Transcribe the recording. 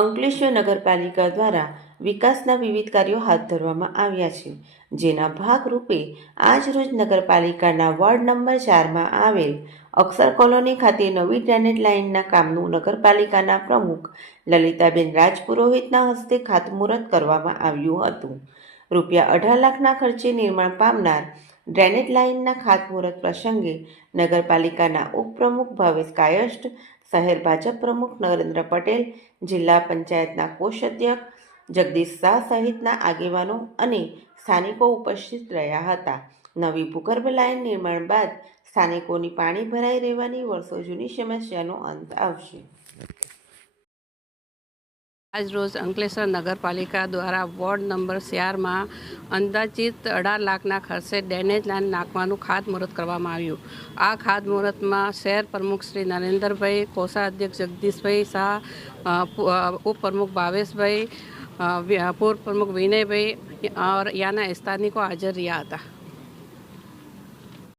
અંકલેશ્વર નગરપાલિકા દ્વારા વિકાસના વિવિધ કાર્યો હાથ ધરવામાં આવ્યા છે, જેના ભાગરૂપે આજરોજ નગરપાલિકાના વોર્ડ નંબર 4માં આવેલ અક્ષર કોલોની ખાતે નવી ડ્રેનેજ લાઇનના કામનું નગરપાલિકાના પ્રમુખ લલિતાબેન રાજપુરોહિતના હસ્તે ખાતમુહૂર્ત કરવામાં આવ્યું હતું. ₹18 લાખના ખર્ચે નિર્માણ પામનાર ડ્રેનેજ લાઇનના ખાતમુહૂર્ત પ્રસંગે નગરપાલિકાના ઉપપ્રમુખ ભાવેશ કાયસ્થ, શહેર ભાજપ પ્રમુખ નરેન્દ્ર પટેલ, જિલ્લા પંચાયતના કોષાધ્યક્ષ જગદીશ શાહ સહિતના આગેવાનો અને સ્થાનિકો ઉપસ્થિત રહ્યા હતા. નવી ભૂગર્ભ લાઇન નિર્માણ બાદ સ્થાનિકોની પાણી ભરાઈ રહેવાની વર્ષો જૂની સમસ્યાનો અંત આવશે. આજરોજ અંકલેશ્વર નગરપાલિકા દ્વારા વોર્ડ નંબર 4માં અંદાજિત 18 લાખના ખર્ચે ડ્રેનેજ લાઇન નાખવાનું ખાતમુહૂર્ત કરવામાં આવ્યું. આ ખાતમુહૂર્તમાં શહેર પ્રમુખ શ્રી નરેન્દ્રભાઈ, કોષાધ્યક્ષ જગદીશભાઈ શાહ, ઉપપ્રમુખ ભાવેશભાઈ, પૂર્વ प्रमुख विनय भाई और यहाँ स्थानिकों हाजिर रहा था।